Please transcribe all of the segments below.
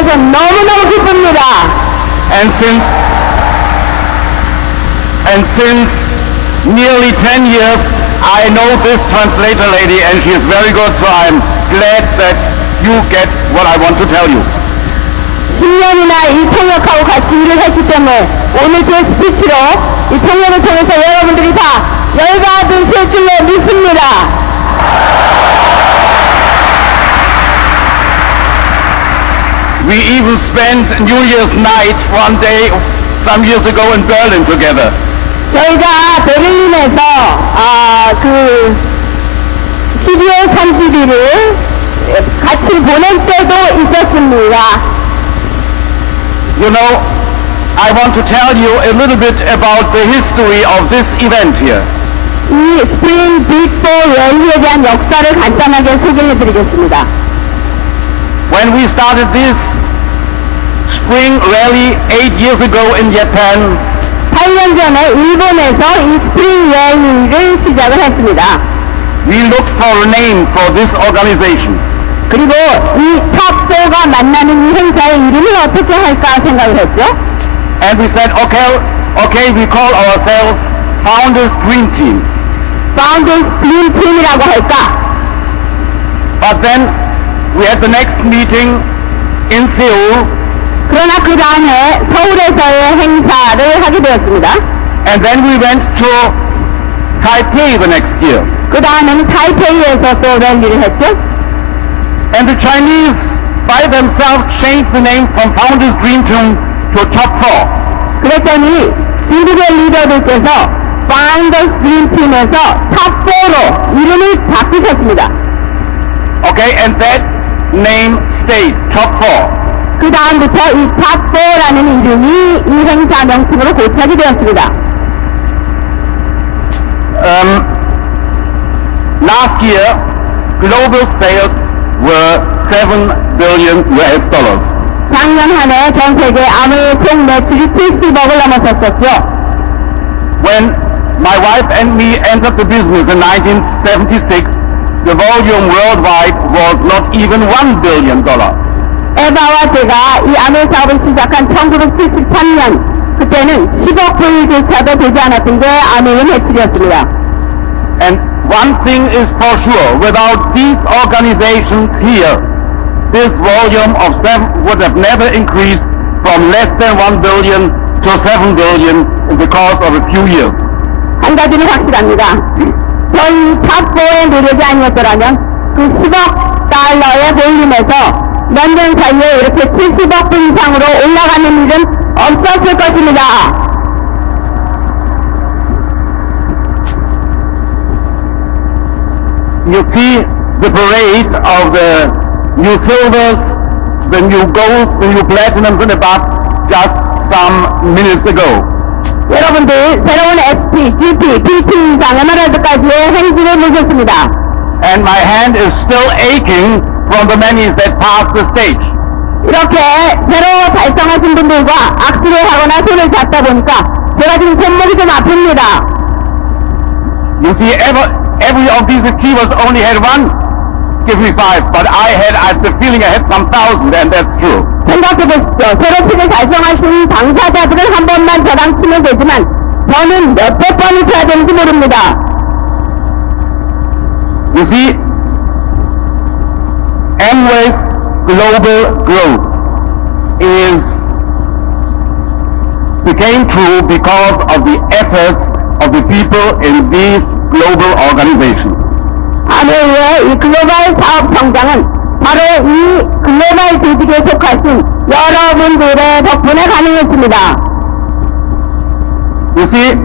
돼서 너무너무 기쁩니다. And since nearly 10 years, I know this translator lady and she is very good, so I'm glad that you get what I want to tell you. 10년이나 이 통역하고 같이 일을 했기 때문에 오늘 제 스피치로 이 통역을 통해서 여러분들이 다 열받으실 줄로 믿습니다. We even spent New Year's night one day some years ago in Berlin together. 저희가 베를린에서 12월 30일을 같이 보낼 때도 있었습니다. You know, I want to tell you a little bit about the history of this event here. 이 스프링 빅4 랠리에 대한 역사를 간단하게 소개해 드리겠습니다. When we started this spring rally 8 years ago in Japan, 8년 전에 일본에서 이 스프링 랠리를 시작을 했습니다. we looked for a name for this organization. 그리고 이 탑4가 만나는 이 행사의 이름을 어떻게 할까 생각을 했죠. And we said, okay, we call ourselves Founders Dream Team. Founders Dream Team이라고 할까? But then we had the next meeting in Seoul. 그러나 그 다음에 서울에서의 행사를 하게 되었습니다. And then we went to Taipei the next year. 그 다음에는 타이페이에서 또 랠리를 했죠. And the Chinese by themselves changed the name from Founders Dream Team to TOP4. 그랬더니 중국의 리더들께서 Founders Dream Team에서 탑4로 이름을 바꾸셨습니다. Okay, and that name stayed, TOP4. 그 다음부터 이 탑4라는 이름이 이 행사 명칭으로 고착이 되었습니다. Last year, global sales were 7 billion US dollars. 작년 한 해 전 세계 암의 총 매출이 70억을 넘어섰었죠. When my wife and me entered the business in 1976, the volume worldwide was not even $1 billion. 에바와 제가 이 암의 사업을 시작한 1973년 그때는 10억 불조차도 되지 않았던 게 암의 매출이었습니다. And one thing is for sure, without these organizations here, this volume of 7 would have never increased from less than 1 billion to 7 billion in the course of a few years. 한 가지는 확실합니다. 저희 탑4의 노력이 아니었더라면 그 10억 달러의 볼륨에서 몇 년 사이에 이렇게 70억 불 이상으로 올라가는 일은 없었을 것입니다. You see the parade of the new silvers, the new golds, the new platinums and above just some minutes ago. 여러분들 새로운 SP, GP, PT 이상 에메랄드까지의 행진을 보셨습니다. And my hand is still aching from the many that passed the stage. 이렇게 새로 달성하신 분들과 악수를 하거나 손을 잡다 보니까 제가 지금 손목이 좀 아픕니다. You see, every of these achievers only had one. Give me 5, but I had the feeling I had some thousand, and that's true. 생각해 보십시오. 새로핀을 달성하신 당사자들은 한 번만 저랑 치면 되지만 저는 몇백 번을 쳐야 되는지 모릅니다. You see, Amway's global growth became true because of the efforts of the people in these global organizations. 아메이의 이 글로벌 사업 성장은 바로 이 글로벌 조직에 속하신 여러분들의 덕분에 가능했습니다. You see,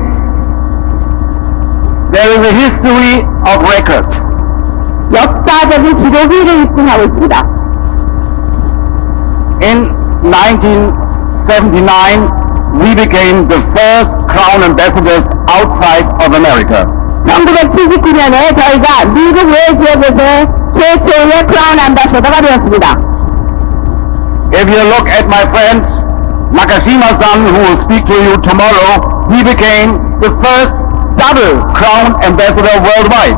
there is a history of records. 역사적인 기록을 입증하고 있습니다. In 1979, we became the first Crown ambassadors outside of America. 1979년에 저희가 미국 외 지역에서 최초의 크라운 앰바서더가 되었습니다. If you look at my friend Nakashima-san, who will speak to you tomorrow, he became the first double Crown ambassador worldwide.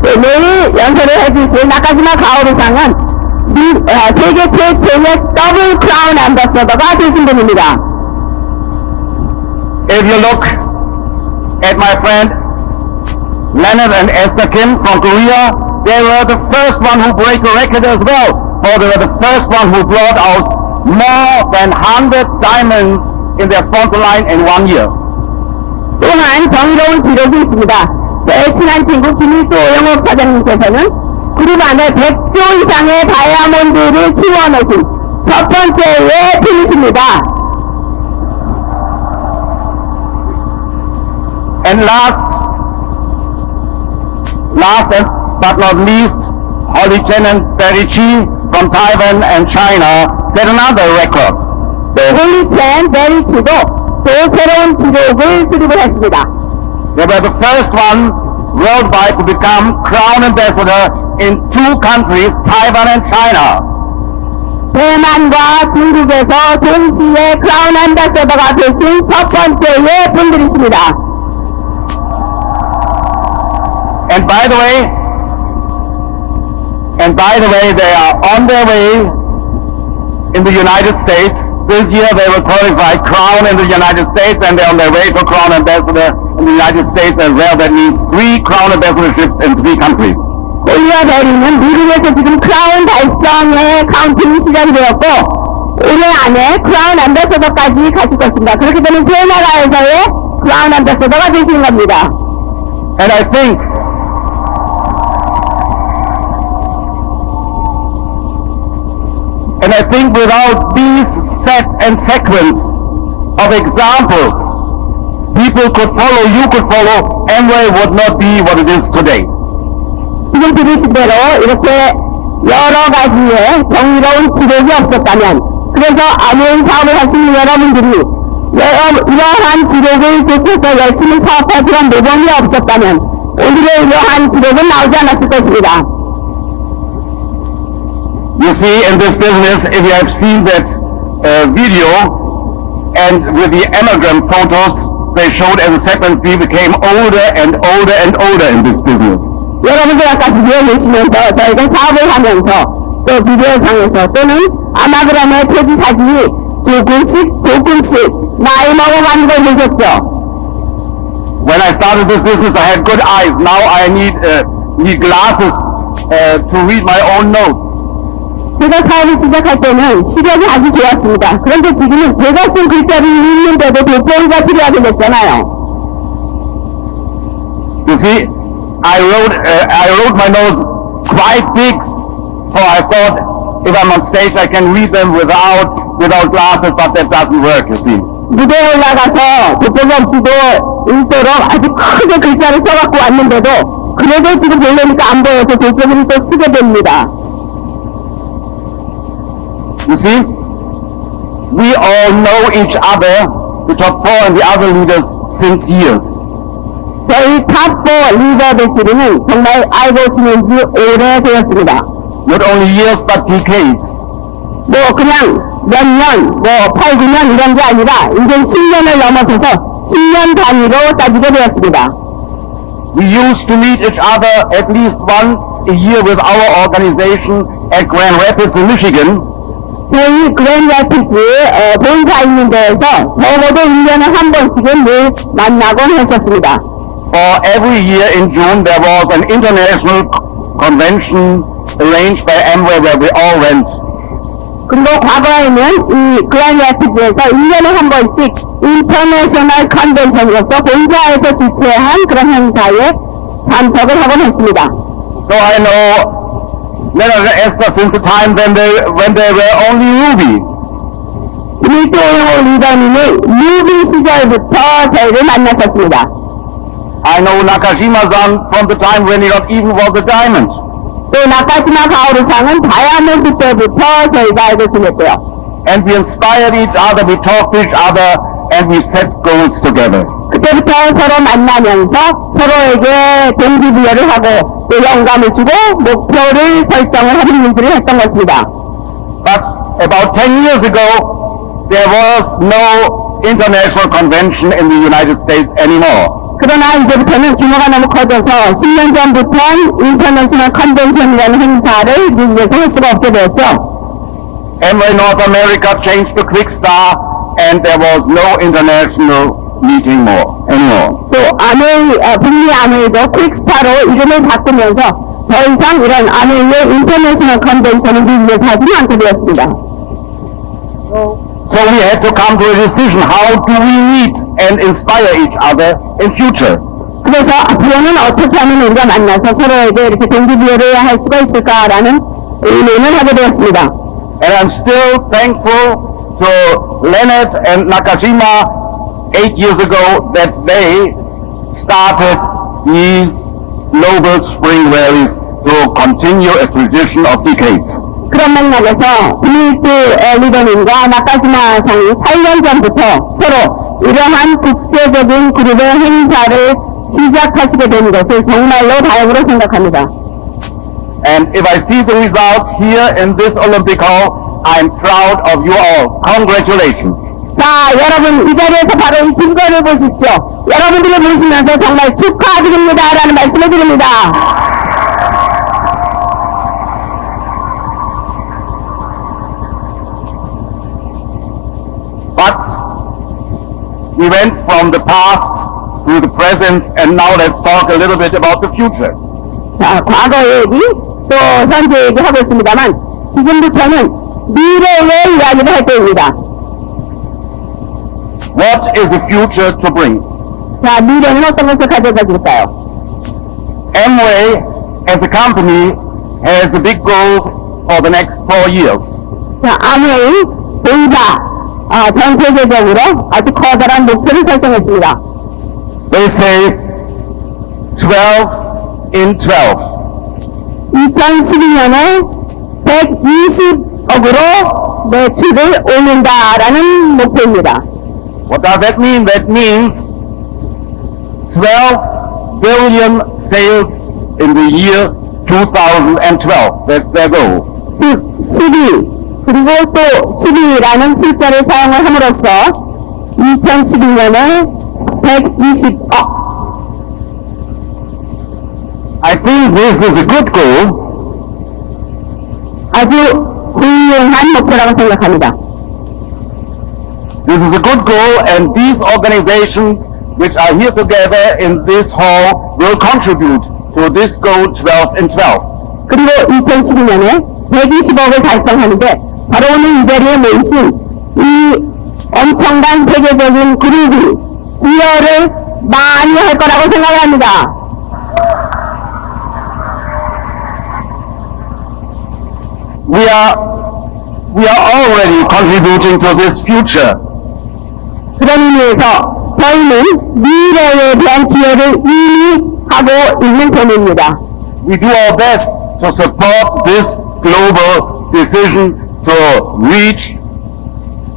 내일 연설을 해주실 나카지마 가오루상은 세계 최초의 더블 크라운 앰버서더가 되신 분입니다. If you look at my friend Leonard and Esther Kim from Korea, they were the first one who broke the record as well. Or they were the first one who brought out more than 100 diamonds in their sponsor line in 1 year. 또한 경이로운 기록이 있습니다. 제 친한 친구 김일도 오영옥 사장님께서는 그룹 안에 100조 이상의 다이아몬드를 키워내신 첫 번째의 분이십니다. And last but not least, Holly Chen and Barry Chi from Taiwan and China set another record. 홀리 첸, 베리 치도 또 새로운 기록을 수립을 했습니다. They were the first one worldwide to become crown ambassador in 2 countries, Taiwan and China. 대만과 중국에서 동시에 크라운 앰버서더가 되신 첫 번째의 분들이십니다. And by the way, they are on their way in the United States. This year they will qualify crown in the United States, and they're on their way to crown ambassador in the United States as well. That means 3 crown ambassadorships in 3 countries. 홀리와 베리는 미국에서 지금 크라운 달성의 카운팅이 시작이 되었고 올해 안에 크라운 앰버서더까지 가실 것입니다. 그렇게 되면 세 나라에서의 크라운 앰버서더가 되시는 겁니다. And I think without these set and sequence of examples, people could follow, you could follow, Amway would not be what it is today. 지금 들으신 대로 이렇게 여러 가지의 경이로운 기록이 없었다면, 그래서 아무의 사업을 하시는 여러분들이 이러한 기록을 제쳐서 열심히 사업할 그런 모범이 없었다면 오늘의 이러한 기록은 나오지 않았을 것입니다. You see, in this business, if you have seen that video, and with the anagram photos, they showed as a sequence, we became older and older and older in this business. 여러분들 아까 비디오 보시면서 저희가 사업을 하면서 또 비디오상에서 또는 아마그램의 표지 사진이 조금씩 나이 먹어가는 걸 보셨죠? When I started this business, I had good eyes. Now I need glasses to read my own notes. 제가 사업을 시작할 때는 시력이 아주 좋았습니다. 그런데 지금은 제가 쓴 글자를 읽는데도 도표가 필요하게 됐잖아요. You see, I wrote my notes quite big, so I thought if I'm on stage I can read them without glasses, but that doesn't work, you see. 무대에 올라가서 도표가 없이도 읽도록 아주 크게 글자를 써갖고 왔는데도 그래도 지금 보려니까 안 보여서 도표를 또 쓰게 됩니다. You see, we all know each other, the top 4 and the other leaders, since years. 저희 탑4 리더들끼리는 정말 알고 지낸 지 오래되었습니다. Not only years, but decades. 뭐 그냥 몇 년, 8, 9년 이런 게 아니라 이제 10년을 넘어서서 10년 단위로 따지게 되었습니다. We used to meet each other at least once a year with our organization at Grand Rapids in Michigan. 저희 그랜드래피드 본사 있는 데에서 적어도 1년에 한 번씩은 늘 만나곤 했었습니다. For every year in June there was an international convention arranged by Amway where we all went. 그리고 과거에는 이 그랜드래피드에서 1년에 한 번씩 인터내셔널 컨벤션으로서 본사에서 주최한 그런 행사에 참석을 하곤 했습니다. So I know Leonard and Esther since the time when they were only Ruby. 피터 리더님이 루비 시절부터 저희를 만나셨습니다. I know Nakajima-san from the time when he not even was a diamond. 또 나카지마 가오르상은 다이아몬드 때부터 저희가 알고 지냈고요. And we inspired each other, we talked to each other, and we set goals together. 그때부터 서로 만나면서 서로에게 동기부여를 하고 또 영감을 주고 목표를 설정을 하는 일들을 했던 것입니다. But about 10 years ago, there was no international convention in the United States anymore. 그러나 이제부터는 규모가 너무 커져서 10년 전부터는 인터내셔널 컨벤션이라는 행사를 미국에서 할 수가 없게 되었죠. Amway North America changed to Quickstar, and there was no international meeting anymore. 또 북미 아메이도 퀵스타로 이름을 바꾸면서 더 이상 이런 아메이의 인터내셔널 컨벤션을 미국에서 하지 않게 되었습니다. So we had to come to a decision. How do we meet and inspire each other in future? 그래서 앞으로는 어떻게 하면 우리가 만나서 서로에게 이렇게 동기부여를 할 수가 있을까라는 의논을 하게 되었습니다. And I'm still thankful to Leonard and Nakajima 8 years ago that they started these global spring rallies to continue a tradition of decades. 그런 맥락에서 드밀트 리더님과 나카지마 상이 8년 전부터 서로 이러한 국제적인 그룹의 행사를 시작하시게 된 것을 정말로 다행으로 생각합니다. And if I see the result here in this Olympic Hall, I'm proud of you all. Congratulations. 자, 여러분 이 자리에서 바로 이 증거를 보십시오. 여러분들을 보시면서 정말 축하드립니다라는 말씀을 드립니다. But we went from the past to the present, and now let's talk a little bit about the future. 자, 과거 얘기 또 현재 얘기하고 있습니다만 지금부터는 미래의 이야기를 할 때입니다. What is the future to bring? 자, 미래는 어떤 것을 가져다 줄까요? Amway as a company has a big goal for the next 4 years. 자, 아무웨이 본사 전 세계적으로 아주 커다란 목표를 설정했습니다. They say 12 in 12. 2012년에 120억으로 매출을 올린다라는 목표입니다. What does that mean? That means 12 billion sales in the year 2012. That's their goal. 즉 12 그리고 또 12라는 숫자를 사용을 함으로써 2012년에 120억. I think this is a good goal. 아주 훌륭한 목표라고 생각합니다. This is a good goal, and these organizations which are here together in this hall will contribute to this goal 12 in 12. 그리고 2012년에 120억을 달성하는데 바로 오늘 이 자리에 모이신 이 엄청난 세계적인 그룹이 기여를 많이 할 거라고 생각합니다. We are already contributing to this future. 그런 의미에서 저희는 미래에 대한 기여를 이미 하고 있는 셈입니다. We do our best to support this global decision to reach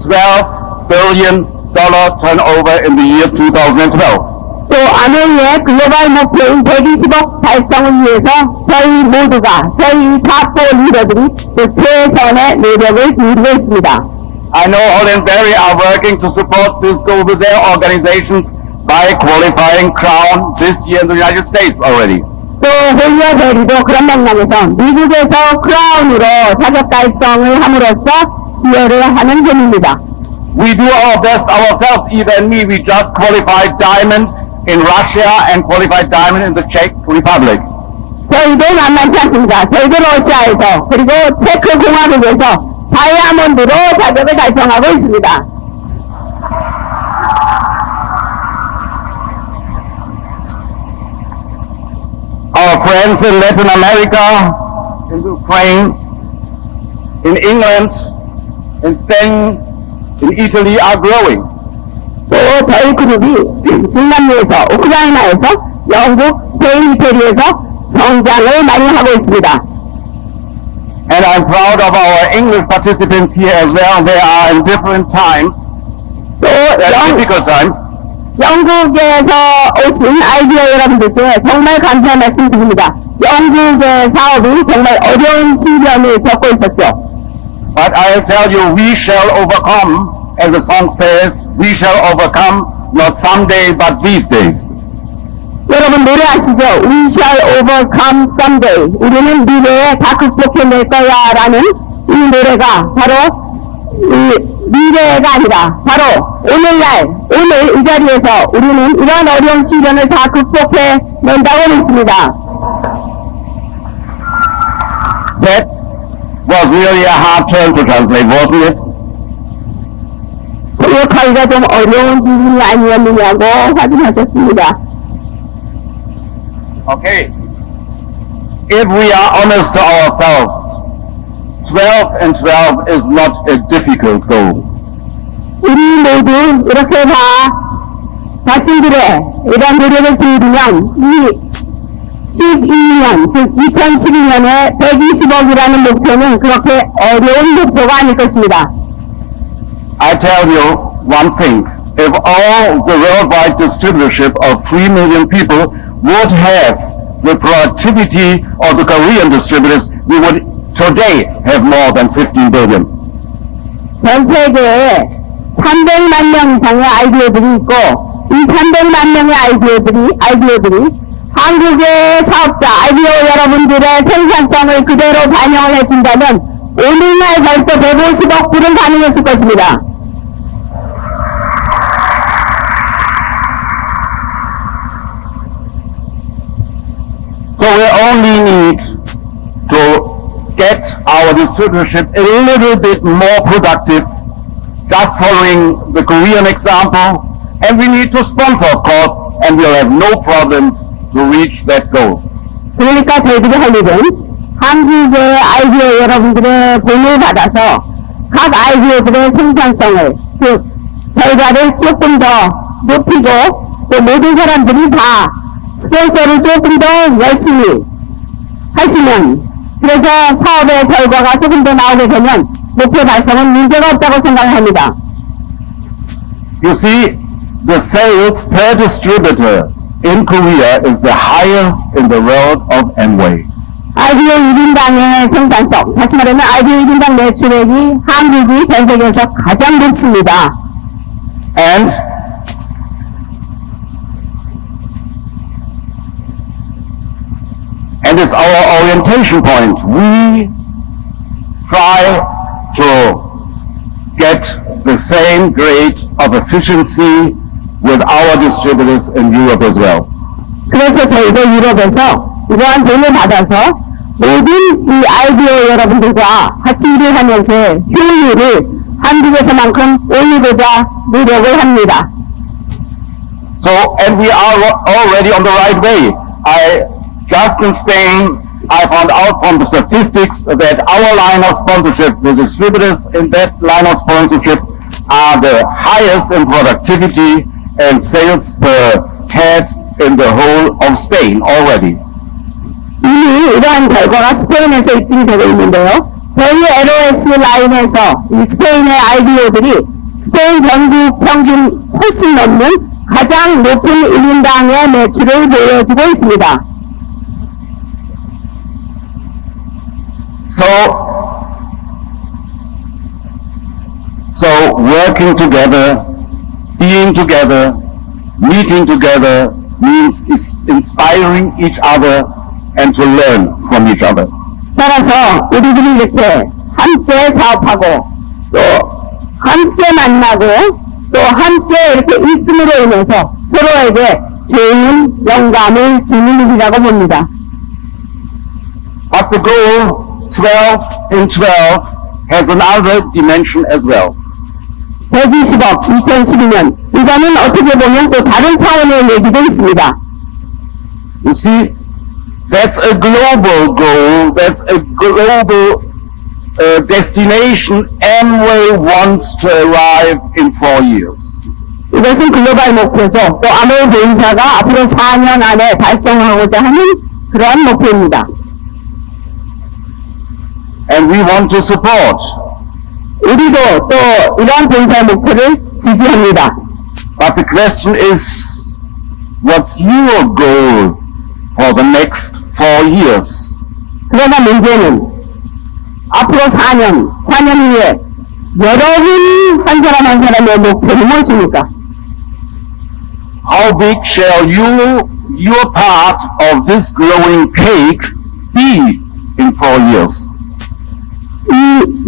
$12 billion turnover in the year 2012. 또 아메리의 글로벌 목표인 120억 달성을 위해서 저희 모두가 저희 탑4 리더들이 또 최선의 노력을 기울이고 있습니다. I know Holland Berry are working to support this goal with their organizations by qualifying Crown this year in the United States already. 또 홀리어 베리도 그런 맥락에서 미국에서 크라운으로 자격 달성을 함으로써 기여를 하는 셈입니다. We do our best ourselves, Eva and me. We just qualified diamond in Russia and qualified diamond in the Czech Republic. 저희도 만만치 않습니다. 저희도 러시아에서 그리고 체크 공화국에서 다이아몬드로 자격을 달성하고 있습니다. Our friends in Latin America, in Ukraine, in England, in Spain, in Italy are growing. 또 저희 그룹이 중남미에서, 우크라이나에서, 영국, 스페인, 이태리에서 성장을 많이 하고 있습니다. And I'm proud of our English participants here as well. They are in different times, 또 difficult times. 영국에서 오신 아이디어 여러분들께 정말 감사의 말씀 드립니다. 영국의 사업이 정말 어려운 시련을 겪고 있었죠. But I'll tell you, we shall overcome, as the song says, we shall overcome, not someday, but these days. 여러분 노래 아시죠? We shall overcome someday. 우리는 미래에 다 극복해낼 거야 라는 이 노래가 바로 미래가 아니라 바로 오늘날 오늘 이 자리에서 우리는 이런 어려운 시련을 다 극복해낸다고 믿습니다. That was really a hard term to translate, wasn't it? 번역하기가 좀 어려운 부분이 아니었느냐고 확인하셨습니다. Okay. If we are honest to ourselves, 12 and 12 is not a difficult goal. 우리 모두 이렇게 다 자신들의 이런 노력을 기울이면 이 12년, 즉 2012년에 120억이라는 목표는 그렇게 어려운 목표가 아닐 것입니다. I tell you one thing. If all the worldwide distributorship of 3 million people would have the productivity of the Korean distributors, we would today have more than 15 billion. 전 세계에 300만 명 이상의 아이디어들이 있고 이 300만 명의 아이디어들이 한국의 사업자 아이디어 여러분들의 생산성을 그대로 반영을 해준다면 오늘날 벌써 150억 불은 가능했을 것입니다. So we only need to get our distributorship a little bit more productive, just following the Korean example, and we need to sponsor, of course, and we'll have no problems to reach that goal. 그러니까 저희들이 할 일은 한국의 아이디어 여러분들의 공을 받아서 각 아이디어들의 생산성을, 즉 결과를 조금 더 높이고 또 모든 사람들이 다 스폰서를 조금 더 열심히 하시면, 그래서 사업의 결과가 조금 더 나오게 되면 목표 달성은 문제가 없다고 생각합니다. You see, the sales per distributor in Korea is the highest in the world of Amway. 아이디어 1인당의 생산성, 다시 말하면 아이디어 1인당 매출액이 한국이 전 세계에서 가장 높습니다. And it's our orientation point. We try to get the same grade of efficiency with our distributors in Europe as well. 그래서 저희가 유럽에서 이러한 돈을 받아서 모든 이 아이디어 여러분들과 같이 일을 하면서 효율을 한국에서만큼 올리고자 노력을 합니다. So, and we are already on the right way. Just in Spain, I found out from the statistics that our line of sponsorship, the distributors in that line of sponsorship are the highest in productivity and sales per head in the whole of Spain already. 이미 이러한 결과가 스페인에서 입증되고 있는데요. 저희 LOS 라인에서 이 스페인의 아이디어들이 스페인 전국 평균 훨씬 넘는 가장 높은 1인당의 매출을 보여주고 있습니다. So working together, being together, meeting together means inspiring each other and to learn from each other. 따라서 우리들이 이렇게 함께 사업하고 또 함께 만나고 또 함께 이렇게 있음으로 인해서 서로에게 좋은 영감을 주는 일이라고 봅니다. But the goal 12 in 12 has another dimension as well. 120억 2012년 이거는 어떻게 보면 또 다른 차원의 얘기도 있습니다. You see, that's a global goal, that's a global destination Amway wants to arrive in 4 years. 이것은 글로벌 목표죠. 또 아메이 본사가 앞으로 4년 안에 달성하고자 하는 그런 목표입니다. And we want to support. 우리도 또 이러한 본사의 목표를 지지합니다. But the question is, what's your goal for the next 4 years? 그러나 문제는 앞으로 4년 후에 여러분 한 사람 한 사람의 목표는 무엇입니까? How big shall your part of this growing cake be in 4 years? 이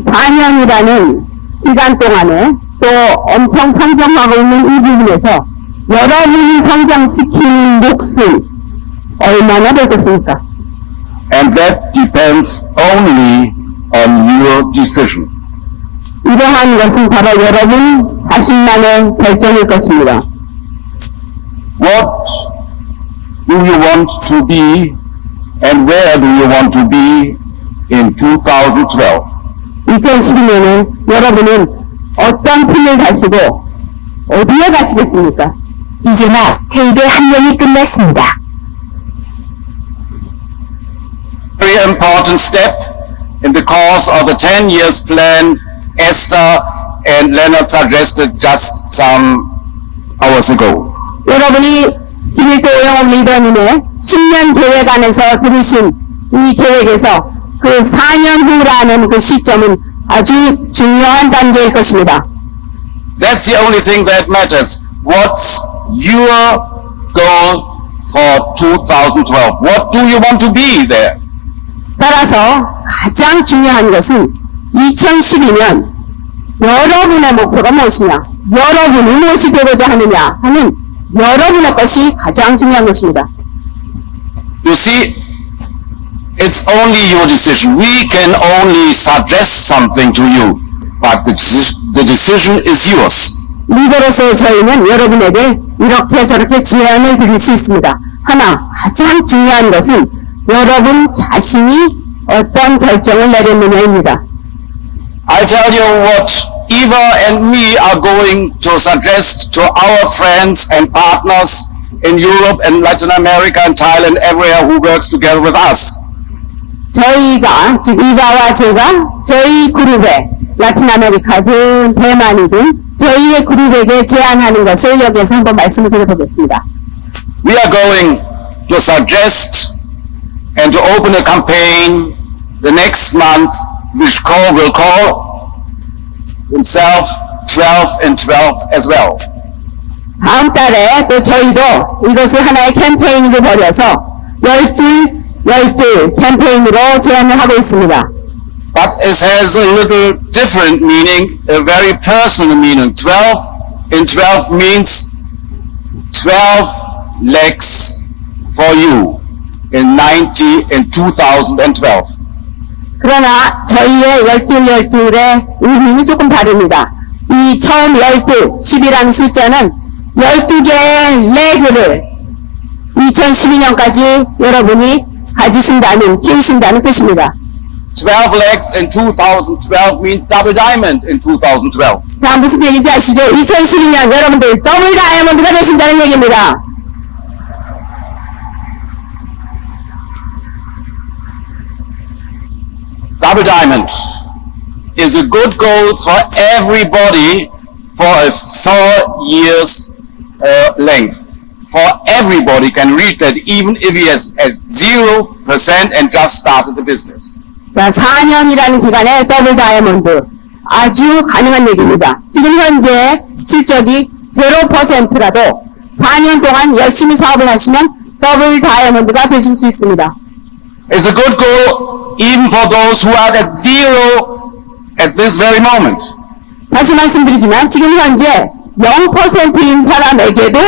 4년이라는 기간 동안에 또 엄청 성장하고 있는 이 부분에서 여러분이 성장시키는 몫은 얼마나 될 것입니까? And that depends only on your decision. 이러한 것은 바로 여러분 자신만의 결정일 것입니다. What do you want to be and where do you want to be in 2012? 2012년에 여러분은 어떤 팀을 가시고 어디에 가시겠습니까? 이제나 회의의 한 명이 끝났습니다. Very important step in the course of the 10 years plan Esther and Leonard suggested just some hours ago. 여러분이 김일도 오영업 리더님의 10년 계획 안에서 들으신 이 계획에서 그 4년 후라는 그 시점은 아주 중요한 단계일 것입니다. That's the only thing that matters. What's your goal for 2012? What do you want to be there? 따라서 가장 중요한 것은 2012년 여러분의 목표가 무엇이냐, 여러분이 무엇이 되고자 하느냐 하는 여러분의 것이 가장 중요한 것입니다. You see, it's only your decision. We can only suggest something to you, but the decision is yours. 리더로서 저희는 여러분에게 이렇게 저렇게 제안을 드릴 수 있습니다. 하나, 가장 중요한 것은 여러분 자신이 어떤 결정을 내렸느냐입니다. I'll tell you what Eva and me are going to suggest to our friends and partners in Europe and Latin America and Thailand, everywhere who works together with us. 저희가, 즉 이바와 제가 저희 그룹에 라틴 아메리카든 대만이든 저희의 그룹에게 제안하는 것을 여기에서 한번 말씀을 드려보겠습니다. We are going to suggest and to open a campaign the next month which will call himself 12 and 12 as well. 다음 달에 또 저희도 이것을 하나의 캠페인으로 벌여서 12 캠페인으로 제안을 하고 있습니다. But it has a little different meaning, a very personal meaning. 12 in 12 means 12 legs for you in 2012. 그러나 저희의 12의 의미는 조금 다릅니다. 이 처음 10이라는 숫자는 12개의 레그를 2012년까지 여러분이 가지신다는, 키우신다는 뜻입니다. 12 legs in 2012 means double diamond in 2012. 자, 무슨 얘기인지 아시죠? 2012년 여러분들 더블 다이아몬드가 되신다는 얘기입니다. Double diamond is a good goal for everybody for a 4 years length. For everybody can reach that even if he has 0% and just started the business. 자, 4년이라는 기간에 더블 다이아몬드. 아주 가능한 얘기입니다. 지금 현재 실적이 0%라도 4년 동안 열심히 사업을 하시면 더블 다이아몬드가 되실 수 있습니다. It's a good goal even for those who are at 0 at this very moment. 다시 말씀드리지만 지금 현재 0%인 사람에게도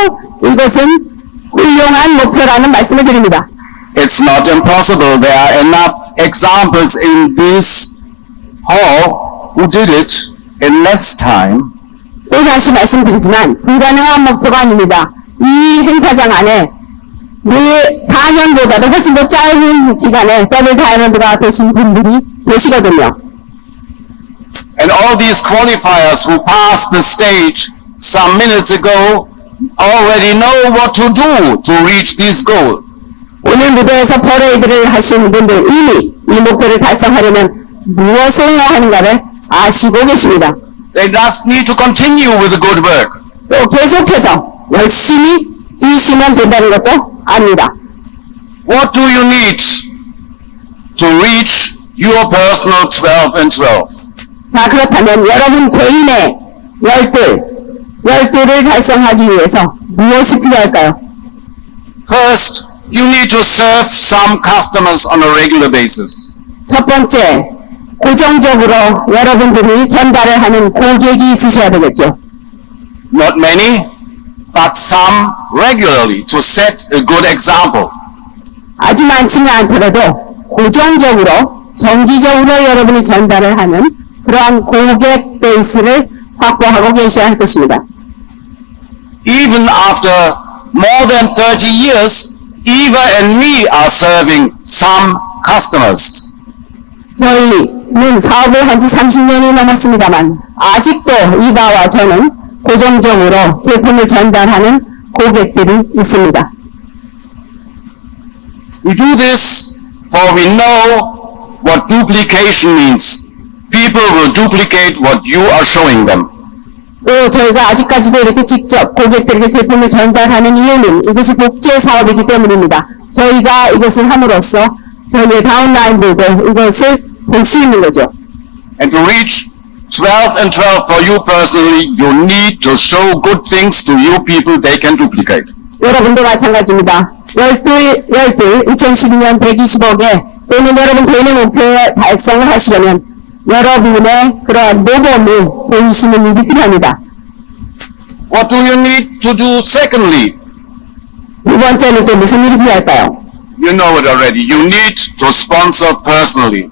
이것은 훌륭한 목표라는 말씀을 드립니다. It's not impossible. There are enough examples in this hall who did it in less time. 또 다시 말씀드리지만 불가능한 목표가 아닙니다. 이 행사장 안에 4년보다도 훨씬 더 짧은 기간에 더블 다이아몬드가 되신 분들이 계시거든요. And all these qualifiers who passed the stage some minutes ago already know what to do to reach this goal. 오늘 무대에서 퍼레이드를 하신 분들 이미 이 목표를 달성하려면 무엇을 해야 하는가를 아시고 계십니다. They just need to continue with the good work. 또 계속해서 열심히 뛰시면 된다는 것도 압니다. What do you need to reach your personal 12 and 12? 자, 그렇다면 여러분 개인의 12를 달성하기 위해서 무엇이 필요할까요? First, you need to serve some customers on a regular basis. 첫 번째, 고정적으로 여러분들이 전달을 하는 고객이 있으셔야 되겠죠. Not many, but some regularly to set a good example. 아주 많지는 않더라도 고정적으로, 정기적으로 여러분이 전달을 하는 그러한 고객 베이스를 확보하고 계셔야 할 것입니다. Even after more than 30 years, Eva and me are serving some customers. 저희는 사업을 한 지 30년이 넘었습니다만 아직도 이바와 저는 고정적으로 제품을 전달하는 고객들이 있습니다. We do this for we know what duplication means. People will duplicate what you are showing them. 또 저희가 아직까지도 이렇게 직접 고객들에게 제품을 전달하는 이유는 이것이 복제 사업이기 때문입니다. 저희가 이것을 함으로써 저희의 다운라인들도 이것을 볼 수 있는 거죠. And to reach 12 and 12 for you personally, you need to show good things to you people they can duplicate. 여러분도 마찬가지입니다. 12, 2012년 120억에 또는 여러분 개인의 목표에 달성을 하시려면 여러분의 그러한 모범을 보이시는 일이 필요합니다. What do you need to do secondly? 두 번째는 또 무슨 일이 필요할까요? You know it already. You need to sponsor personally.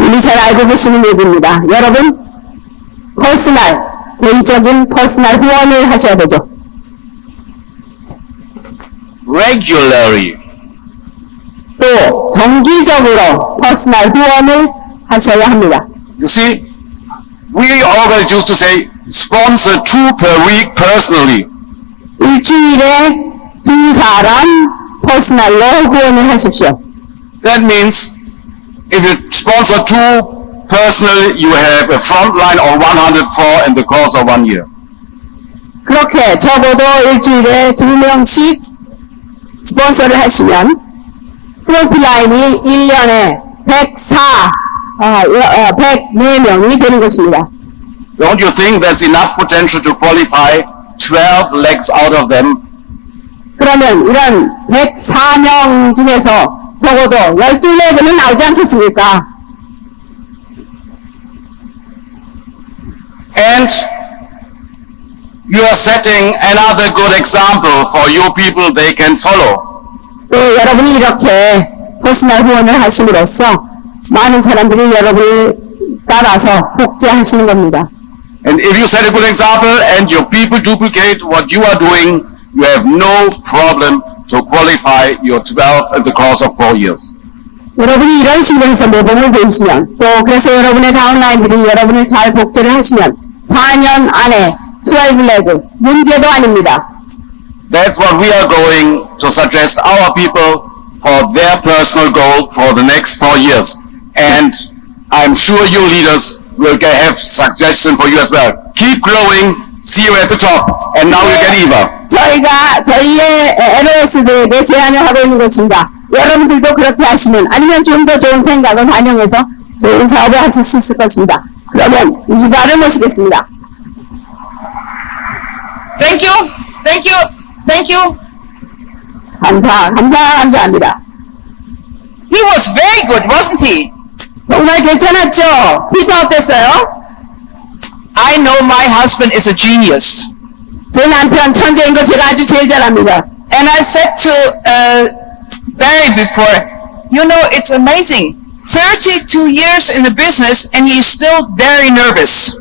이미 잘 알고 계시는 얘기입니다. 여러분, 개인적인 퍼스널 후원을 하셔야 되죠. Regularly. 또 정기적으로 퍼스널 후원을 하셔야 합니다. You see, we always used to say, sponsor 2 per week personally. 일주일에 2사람 퍼스널로 후원을 하십시오. That means if you sponsor 2 personally, you have a front line of 104 in the course of 1 year. 그렇게 적어도 일주일에 2명씩 스폰서를 하시면 프론트라인이 1년에 104명이 되는 것입니다. Don't you think there's enough potential to qualify 12 legs out of them? 그러면 이런 104명 중에서 적어도 12레그는 나오지 않겠습니까? And you are setting another good example for you people they can follow. 또 여러분이 이렇게 퍼스널 후원을 하심으로써 많은 사람들이 여러분을 따라서 복제하시는 겁니다. And if you set a good example and your people duplicate what you are doing, you have no problem to qualify your 12 in the course of 4 years. 여러분이 이런 식으로 해서 모범을 보이시면 또 그래서 여러분의 다운라인들이 여러분을 잘 복제를 하시면 4년 안에 12레그 문제도 아닙니다. That's what we are going to suggest our people for their personal goal for the next 4 years. And I'm sure you leaders will have suggestions for you as well. Keep growing, see you at the top. And now you get Eva. 저희가 저희의 LOS들에게 제안을 하고 있는 것입니다. 여러분들도 그렇게 하시면 아니면 좀 더 좋은 생각을 반영해서 좋은 사업을 하실 수 있을 것입니다. 그러면 이바를 모시겠습니다. Thank you, thank you, thank you. 감사합니다. He was very good, wasn't he? 정말 괜찮았죠? 피터 어땠어요? I know my husband is a genius. 제 남편 천재인 거 제가 아주 제일 잘 압니다. And I said to Barry before, you know, it's amazing. 32 years in the business and he's still very nervous.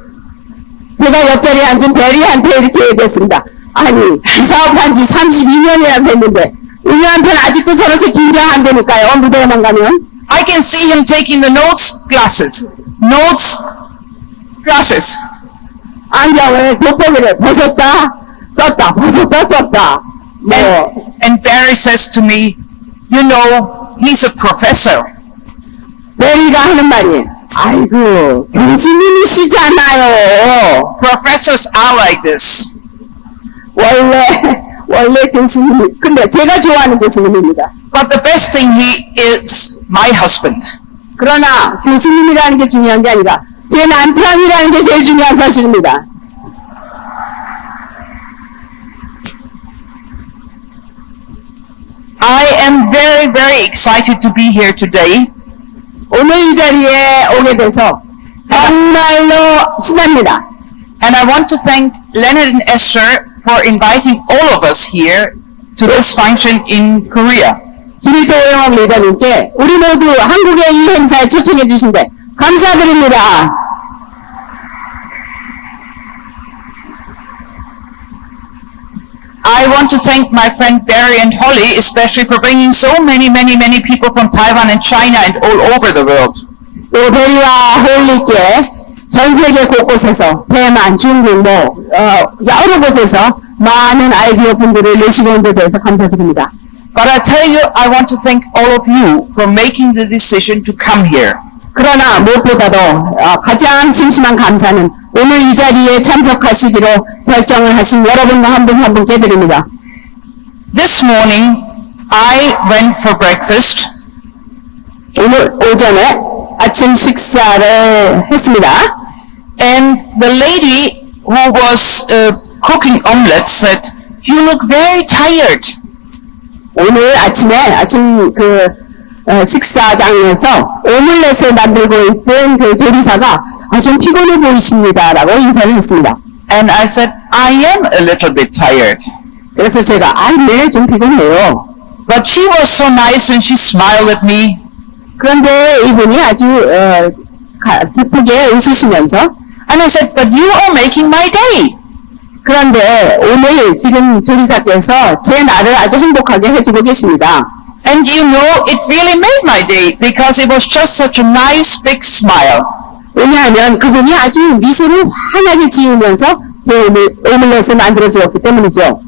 제가 옆자리에 앉은 베리한테 이렇게 얘기했습니다. 아니, 이 사업한 지 32년이나 됐는데 우리 남편 아직도 저렇게 긴장한다니까요. 무대에만 가면. I can see him taking the notes glasses. 안경을, 돋보기를 벗었다, 썼다, 벗었다, 썼다. And Barry says to me, you know, he's a professor. 베리가 하는 말이, 아이고, 교수님이시잖아요. Professors are like this. 원래 교수님, 근데 제가 좋아하는 교수님입니다. But the best thing, he is my husband. 그러나 교수님이라는 게 중요한 게 아니라 제 남편이라는 게 제일 중요한 사실입니다. am very, very excited to be here today. 오늘 이 자리에 오게 돼서 정말로 신납니다. And I want to thank Leonard and Esther for inviting all of us here to this function in Korea. 김일도 영업 리더님께 우리 모두 한국의 이 행사에 초청해 주신데 감사드립니다. I want to thank my friend Barry and Holly, especially for bringing so many people from Taiwan and China and all over the world. 또 베리와 홀리께 전 세계 곳곳에서 대만, 중국, 여러 곳에서 많은 아이디어 분들을 내시고 온 데 대해서 감사드립니다. But I tell you, I want to thank all of you for making the decision to come here. 그러나 무엇보다도 가장 심심한 감사는 오늘 이 자리에 참석하시기로 결정을 하신 여러분 한 분 한 분께 드립니다. This morning, I went for breakfast. 오늘 오전에 아침 식사를 했습니다. And the lady who was cooking omelets said, "You look very tired." 오늘 아침 식사장에서 오믈렛을 만들고 있던 그 조리사가 좀 피곤해 보이십니다라고 인사를 했습니다. And I said, "I am a little bit tired." 그래서 제가 네, 좀 피곤해요. But she was so nice and she smiled at me. 그런데 이분이 아주 기쁘게 웃으시면서 And I said, "But you are making my day." 그런데 오늘 지금 조리사께서 제 날을 아주 행복하게 해주고 계십니다. And you know, it really made my day because it was just such a nice big smile. 왜냐하면 그분이 아주 미소를 환하게 지으면서 제 오믈렛을 만들어 주었기 때문이죠.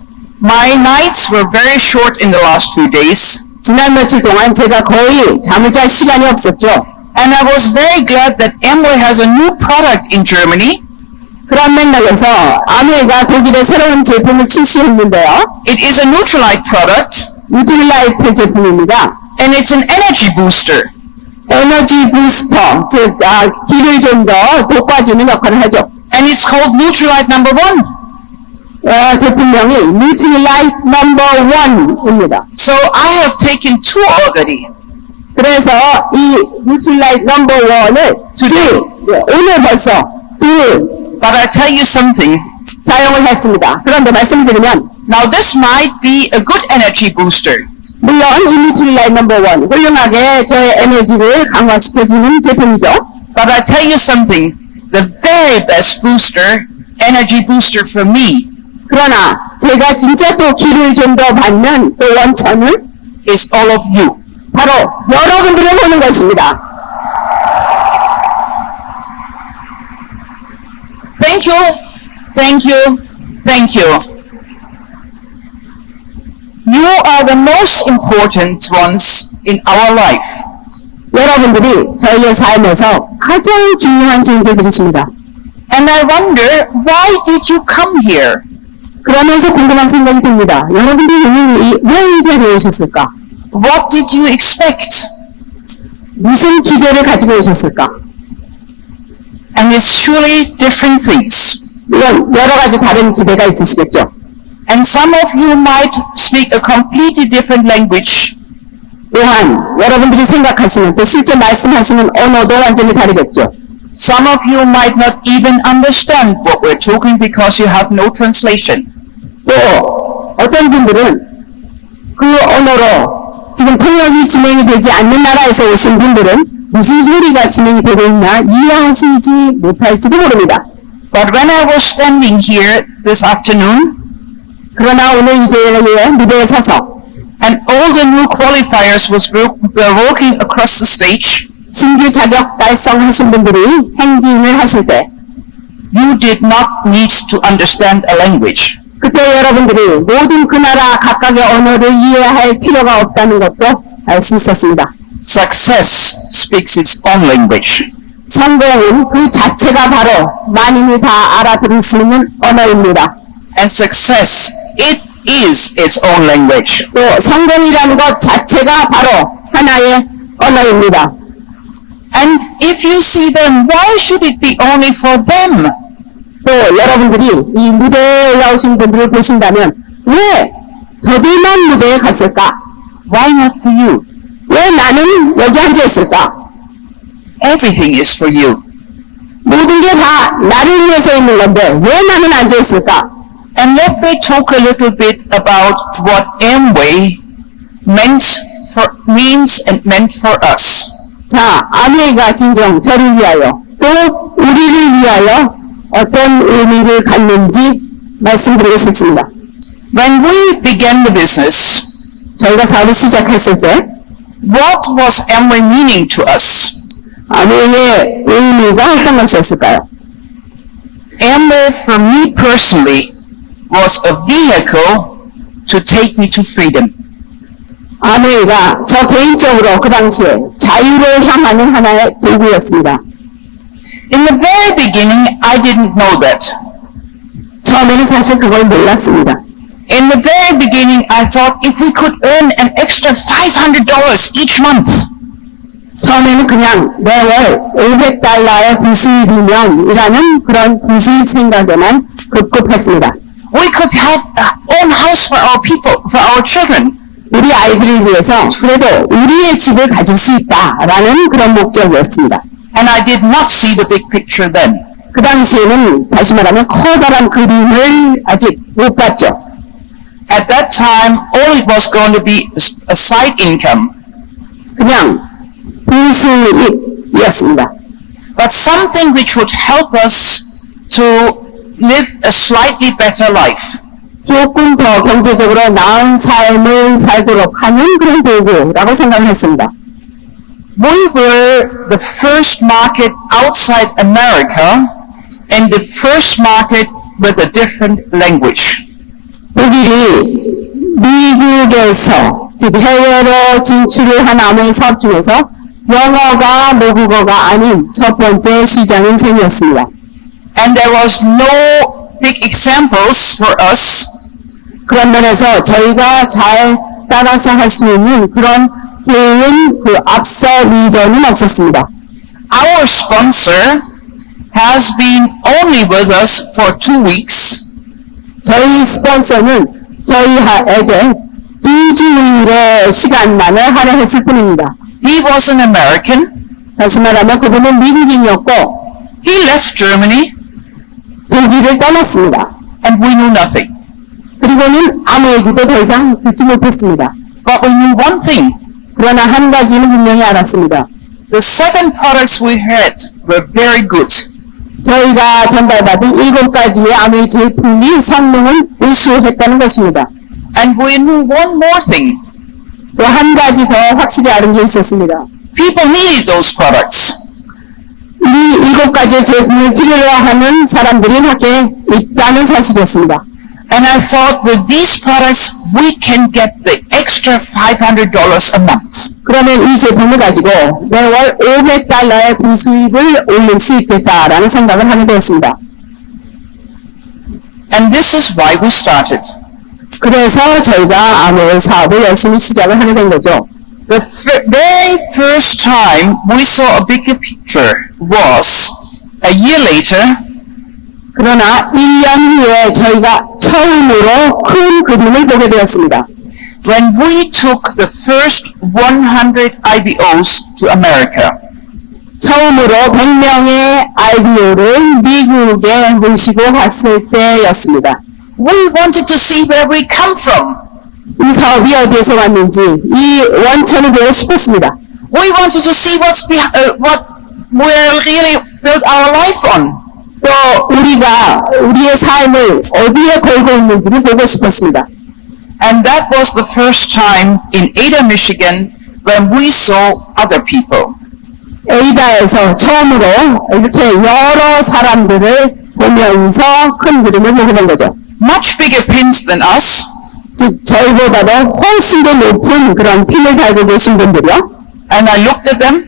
My nights were very short in the last few days. 지난 며칠 동안 제가 거의 잠을 잘 시간이 없었죠. And I was very glad that Amway has a new product in Germany. 그런 맥락에서 아메가 독일에 새로운 제품을 출시했는데요. It is a Nutrilite product. 뉴트릴라이트 제품입니다. And it's an energy booster. 에너지 부스터, 즉 기를 좀 더 돋궈주는 역할을 하죠. And it's called Nutrilite number 1. 제품명이 뉴트릴라이트 넘버 1입니다. So I have taken 2 already. 그래서 이 뉴트릴라이트 넘버 1을 오늘 벌써 But I tell you something. 사용을 했습니다. 그런데 말씀드리면 Now this might be a good energy booster. 물론 이 뉴트릴라이트 넘버 1 훌륭하게 저의 에너지를 강화시켜주는 제품이죠. But I tell you something. The very best booster, energy booster for me, 그러나 제가 진짜 또 기를 좀 더 받는 또 원천은 is all of you. 바로 여러분들을 보는 것입니다. Thank you, thank you, thank you. You are the most important ones in our life. 여러분들이 저희의 삶에서 가장 중요한 존재들이십니다. And I wonder, why did you come here? 그러면서 궁금한 생각이 듭니다. 여러분들이 왜 이 자리에 오셨을까? What did you expect? 무슨 기대를 가지고 오셨을까? And it's surely different things. 물론 여러 가지 다른 기대가 있으시겠죠. And some of you might speak a completely different language. 또한 여러분들이 생각하시는 또 실제 말씀하시는 언어도 완전히 다르겠죠. Some of you might not even understand what we're talking because you have no translation. 또 어떤 분들은 그 언어로 지금 통역이 진행이 되지 않는 나라에서 오신 분들은 무슨 소리가 진행이 되고 있나 이해하시지 못할지도 모릅니다. But when I was standing here this afternoon, 그러나 오늘 이제 무대에 서서 and all the new qualifiers were walking across the stage, 신규 자격 달성하신 분들이 행진을 하실 때 you did not need to understand a language. 그때 여러분들이 모든 그 나라 각각의 언어를 이해할 필요가 없다는 것도 알 수 있었습니다. Success speaks its own language. 성공은 그 자체가 바로 만인이 다 알아들을 수 있는 언어입니다. And success, it is its own language. 또 성공이라는 것 자체가 바로 하나의 언어입니다. And if you see them, why should it be only for them? 또 여러분들이 이 무대에 올라오신 분들을 보신다면 왜 저들만 무대에 갔을까? Why not for you? 왜 나는 여기 앉아 있을까? Everything is for you. 모든 게 다 나를 위해서 있는 건데 왜 나는 앉아 있을까? And let me talk a little bit about what Amway means and meant for us. 자, 아메이가 진정 저를 위하여 또 우리를 위하여 어떤 의미를 갖는지 말씀드리고 싶습니다. When we began the business, 저희가 사업을 시작했을 때 what was Amway meaning to us? 아메이의 의미가 어떤 것이었을까요? Amway for me personally was a vehicle to take me to freedom. 아메이가 저 개인적으로 그 당시에 자유를 향하는 하나의 도구였습니다. In the very beginning, I didn't know that. 처음에는 사실 그걸 몰랐습니다. In the very beginning, I thought if we could earn an extra $500 each month, 처음에는 그냥 매월 $500의 부수입이면 이라는 그런 부수입 생각에만 급급했습니다. we could have our own house for our people, for our children. 우리 아이들을 위해서 그래도 우리의 집을 가질 수 있다라는 그런 목적이었습니다. And I did not see the big picture then. 그 당시에는 다시 말하면 커다란 그림을 아직 못 봤죠. At that time, all it was going to be a side income, 그냥 부수입이었습니다. but something which would help us to live a slightly better life. 조금 더 경제적으로 나은 삶을 살도록 하는 그런 도구라고 생각을 했습니다. We were the first market outside America and the first market with a different language. 독일이 미국에서 즉 해외로 진출을 한 아메이 사업 중에서 영어가 모국어가 아닌 첫 번째 시장인 셈이었습니다. And there was no big examples for us. 그런 면에서 저희가 잘 따라서 할 수 있는 그런 좋은 그 앞서 리더는 없었습니다. Our sponsor has been only with us for 2 weeks. 저희 스폰서는 저희에게 2주일의 시간만을 할애했을 뿐입니다. He was an American. 다시 말하면 그분은 미국인이었고 He left Germany 독일을 떠났습니다. and we knew nothing. 그리고는 아무 얘기도 더 이상 듣지 못했습니다. But we knew one thing. 그러나 한 가지는 분명히 알았습니다. The 7 products we had were very good. 저희가 전달받은 7가지의 아메이 제품이 성능은 우수했다는 것입니다. And we knew one more thing. 또 한 가지 더 확실히 아는 게 있었습니다. People needed those products. 이 7가지의 제품을 필요로 하는 사람들이 밖에 있다는 사실이었습니다. And I thought with these products we can get the extra $500 a month. 그러면 이 제품을 가지고 매월 $500의 부수입을 올릴 수 있겠다라는 생각을 하게 되었습니다. And this is why we started. 그래서 저희가 아메이 사업을 열심히 시작을 하게 된 거죠. The very first time we saw a bigger picture was a year later. 그러나 1년 후에 저희가 처음으로 큰 그림을 보게 되었습니다. When we took the first 100 IBOs to America. 처음으로 100명의 IBO를 미국에 모시고 갔을 때였습니다. We wanted to see where we come from. 이 사업이 어디에서 왔는지 이 원천을 보고 싶었습니다. We wanted to see what we really built our life on. 또 우리가 우리의 삶을 어디에 걸고 있는지를 보고 싶었습니다. And that was the first time in Ada, Michigan, when we saw other people. 에이다에서 처음으로 이렇게 여러 사람들을 보면서 큰 그림을 보게 된 거죠. Much bigger pins than us. 즉 저희보다도 훨씬 더 높은 그런 핀을 달고 계신 분들이요. And I looked at them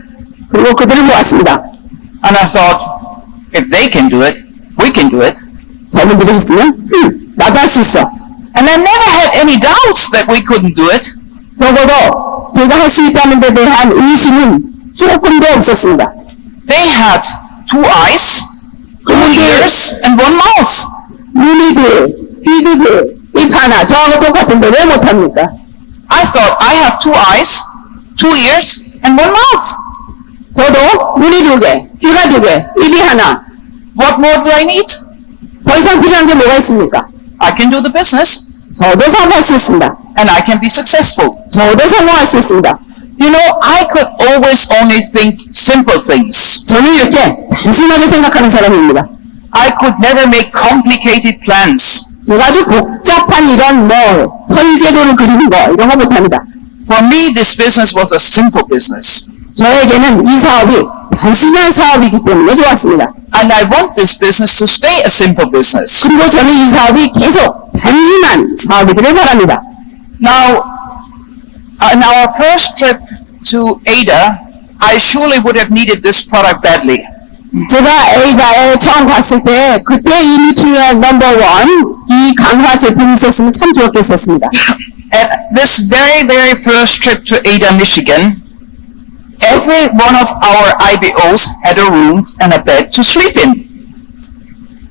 그리고 그들을 보았습니다. and I thought, if they can do it, we can do it. 저분들이 있으면 나도 할 수 있어. And I never had any doubts that we couldn't do it. 적어도 제가 할 수 있다는 데 대한 의심은 조금도 없었습니다. They had 2 eyes, 2 ears, and 1 mouth. 눈이 둘, 귀도 둘, 입 하나, 저하고 똑같은데 왜 못합니까? I thought I have 2 eyes, 2 ears, and 1 mouth. 저도 눈이 2개, 귀가 2개, 입이 하나. What more do I need? 더 이상 필요한 게 뭐가 있습니까? I can do the business, 저도 사업할 수 있습니다. and I can be successful. 저도 성공할 수 있습니다. You know, I could always only think simple things. 저는 이렇게 단순하게 생각하는 사람입니다. I could never make complicated plans. 제가 아주 복잡한 이런 설계도를 그리는 거 이런 거 못합니다. For me, this business was a simple business. 저에게는 이 사업이 단순한 사업이기 때문에 좋았습니다. And I want this business to stay a simple business. 그리고 저는 이 사업이 계속 단순한 사업이기를 바랍니다. Now, on our first trip to Ada, I surely would have needed this product badly. 제가 에이다에 처음 갔을 때 그때 이 뉴트리얼 넘버 1 이 강화 제품이 있었으면 참 좋겠었습니다. At this very first trip to Ada, Michigan, every one of our IBOs had a room and a bed to sleep in.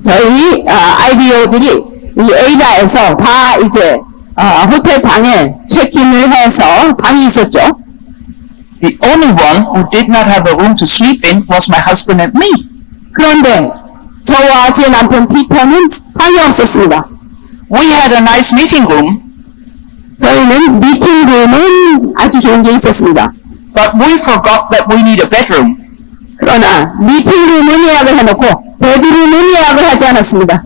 저희 IBO들이 이 에이다에서 다 이제 호텔 방에 체크인을 해서 방이 있었죠. The only one who did not have a room to sleep in was my husband and me. 그런데 저와 제 남편 피터는 방이 없었습니다. We had a nice meeting room, 저희는 미팅룸은 아주 좋은 게 있었습니다. but we forgot that we need a bedroom. 그러나 미팅룸은 예약을 해놓고 베드룸은 예약을 하지 않았습니다.